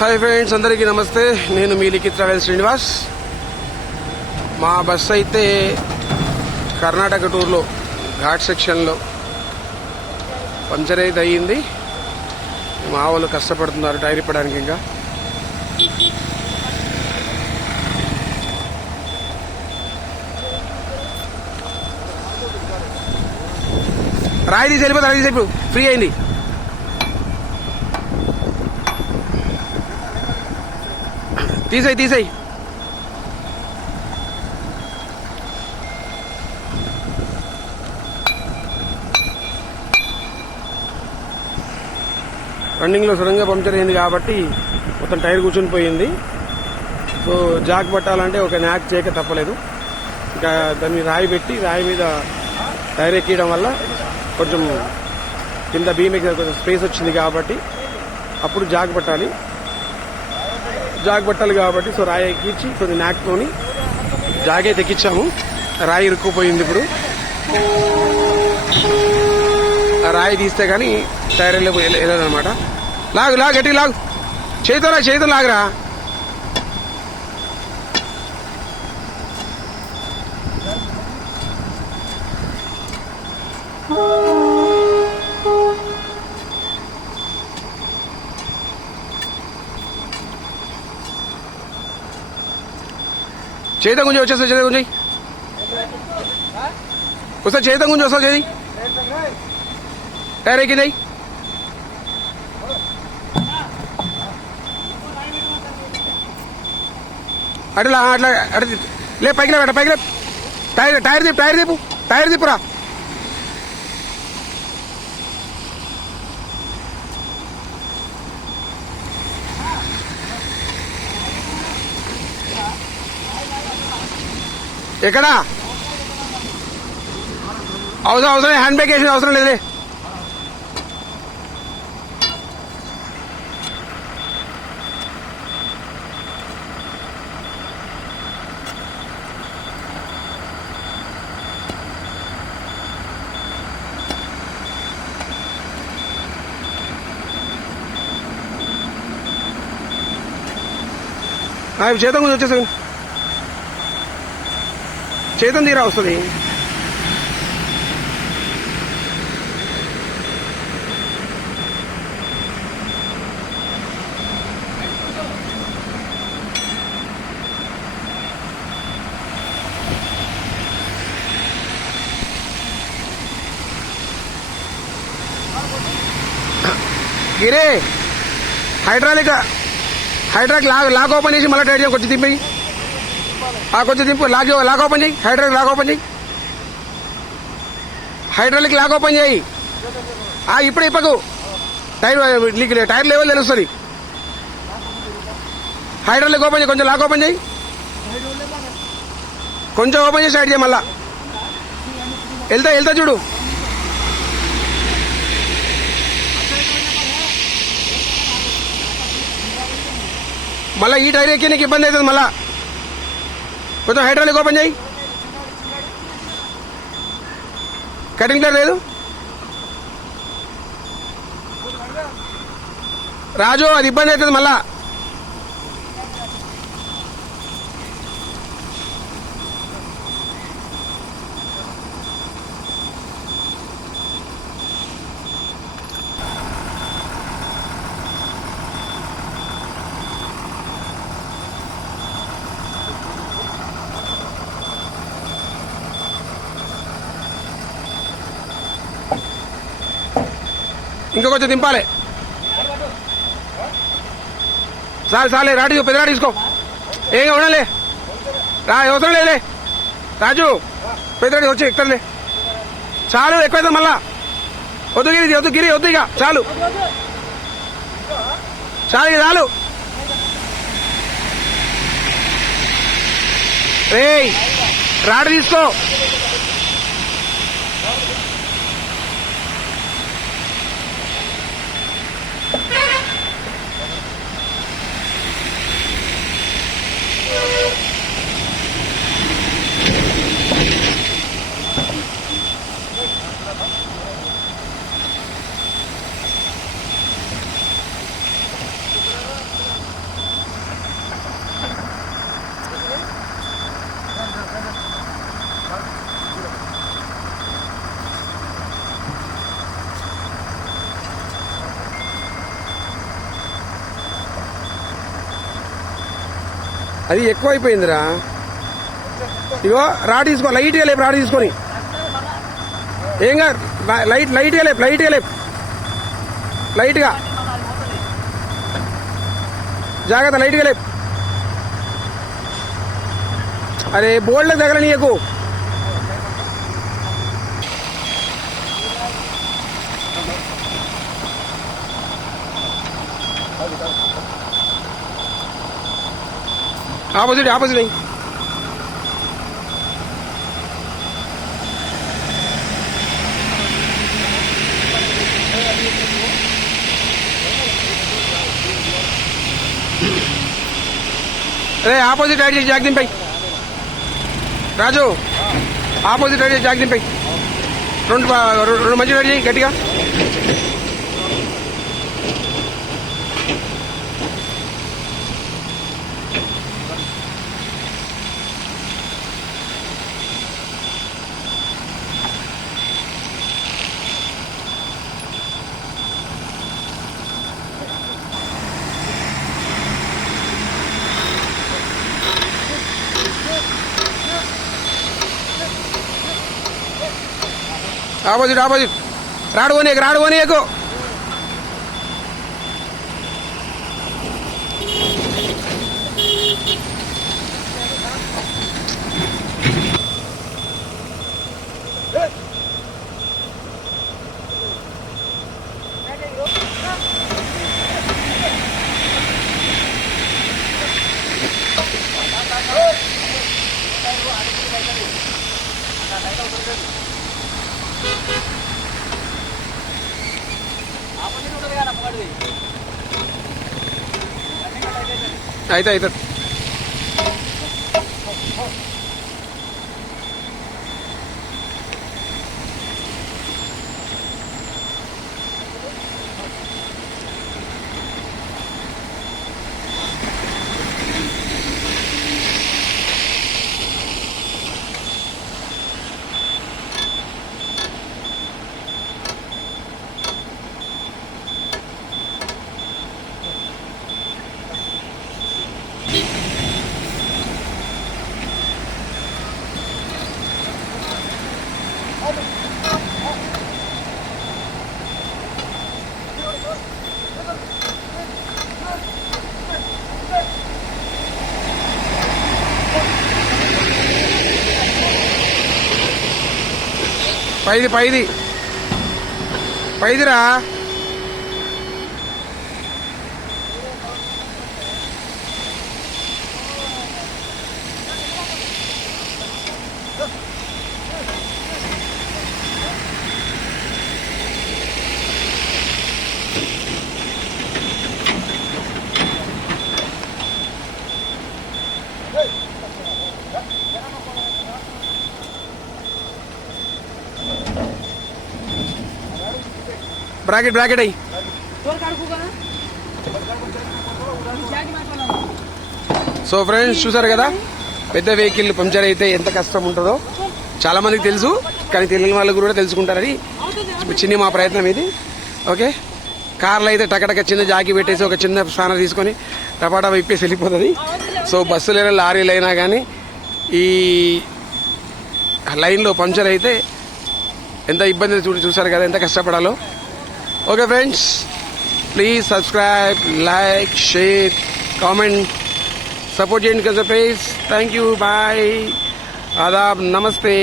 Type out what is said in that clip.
Hi friends, అందరికీ నమస్తే. నేను మీ లిఖిత్ ట్రావెల్ శ్రీనివాస్. మా బస్సు అయితే కర్ణాటక టూర్లో ఘాట్ సెక్షన్లో పంచర్ అయితే అయ్యింది. మా వాళ్ళు కష్టపడుతున్నారు టైర్ ఇప్పడానికి. ఇంకా రాయి తీసి వెళ్ళిపోతే రాయి తీసి ఇప్పుడు ఫ్రీ అయింది. తీసేయి రన్నింగ్లో సడన్గా పంక్చర్ అయింది కాబట్టి మొత్తం టైర్ కూర్చొని పోయింది. సో జాక్ పట్టాలంటే ఒక న్యాక్ చేయక తప్పలేదు. ఇంకా దాన్ని రాయి పెట్టి రాయి మీద టైర్ ఎక్కడం వల్ల కొంచెం కింద బీమ్ కొంచెం స్పేస్ వచ్చింది కాబట్టి అప్పుడు జాక్ పట్టాలి కాబట్టి సో రాయి ఎక్కించి కొంచెం న్యాక్తోని జాగ్ అయితే ఎక్కించాము. రాయి ఇరుక్కుపోయింది. ఇప్పుడు ఆ రాయి తీస్తే కానీ టైర్ వెళ్ళదనమాట. లాగు గట్టి లాగు, చేతితో లాగరా. చేత గుంజి వచ్చేస్తా, చేత గుంజి వస్తా, చేత గుంజి వస్తా, చేది టైర్ ఎక్కింది. అట్లా లే పైకి లే టైర్ తిప్పురా. ఎక్కడా అవసరం హ్యాండ్ బ్యాగ్ వేసిన అవసరం లేదులే. అవి చేతం కొంచెం వచ్చేసా, చేతం తీరా వస్తుంది. గిరే హైడ్రాలిక్ లాక్ ఓపెన్ చేసి మళ్ళీ టైట్ చేయ, కొంచెం తిప్పి కొంచెం దింపు. లాక్ ఓపెన్ చేయి, హైడ్రాలిక్ లాక్ ఓపెన్ చేయి, హైడ్రాలిక్ లాక్ ఓపెన్ చేయి. ఇప్పుడు ఇప్పకు టైర్ లెవెల్ తెలుస్తుంది. హైడ్రాలిక్ ఓపెన్ చేయి, కొంచెం లాక్ ఓపెన్ చేయి, కొంచెం ఓపెన్ చేసి సైడ్ చేయి. మళ్ళా వెళ్తా చూడు. మళ్ళీ ఈ టైర్ ఎక్కి నీకు ఇబ్బంది అవుతుంది. మళ్ళా కొంచెం హైడ్రాలిక్ ఓపెన్ చేయి. కటింగ్ టైర్ లేదు రాజు, అది ఇబ్బంది అవుతుంది మళ్ళా. ఇంకా కొంచెం దింపాలి. చాలే రాడు, పెద్ద రాడు తీసుకో, ఏం ఉండలే అవసరం లేదులే రాజు. పెద్ద రాడు వచ్చి ఎక్కుతలే, చాలు ఎక్కువ మళ్ళా. వద్దు గిరి వద్దు, ఇక చాలు ఇక చాలు. రేయ్ రాడు తీసుకో. అది ఎక్కువ అయిపోయిందిరా. ఇగో రాడ్ తీసుకో, లైట్గా లేపు, రాడ్ తీసుకొని ఏం కాదు. లైట్గా లేపు, లైట్గా జాగ్రత్త, లైట్గా లేపు. అరే బోల్డ్కి తగలనీయకు. ఆపోజిట్ అయ్యి అరే ఆపోజిట్ రైడ్ చేసి జాగ్ దింపాయి రాజు. ఆపోజిట్ రైడ్ చేసి జాగ్ దింపాయి. రెండు మంచి రైడ్ చేయి గట్టిగా. ఆపోజిట్ రాడు పోనీయకు. అయితే పైదిరా. బ్రాకెట్ అయ్యి. సో ఫ్రెండ్స్ చూసారు కదా, పెద్ద వెహికల్ పంక్చర్ అయితే ఎంత కష్టం ఉంటుందో చాలా మందికి తెలుసు, కానీ తెలియని వాళ్ళు కూడా తెలుసుకుంటారని చిన్న మా ప్రయత్నం ఇది. ఓకే, కార్లో అయితే టకటక చిన్న జాకీ పెట్టేసి ఒక చిన్న స్పానర్ తీసుకొని టపాటా విప్పేసి వెళ్ళిపోతుంది. సో బస్సులైనా లారీలైనా కానీ ఈ లైన్లో పంక్చర్ అయితే ఎంత ఇబ్బంది చూసారు కదా, ఎంత కష్టపడాలో. Okay friends, please subscribe, like, share, comment, support చేయండి కదా ప్లీజ్. థ్యాంక్ యూ, బాయ్, ఆదాబ్, నమస్తే.